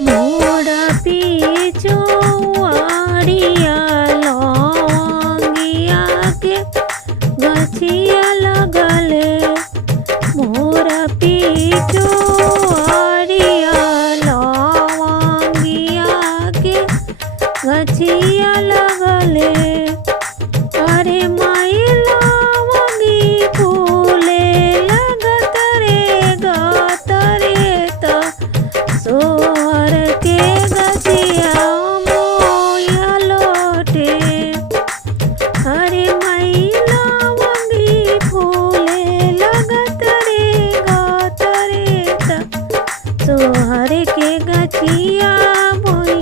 मोड़ पीछू आड़िया लौंगिया के गछिया लगले। मोर पीछू आड़िया लौंगिया के गछिया लगले। अरे माई लवंगी फूले लगत रे गत रे त सोहर के गछिया मोया लोटे। अरे माई लवंगी फूले लगत रे गत रे त सोहर के गछिया मोया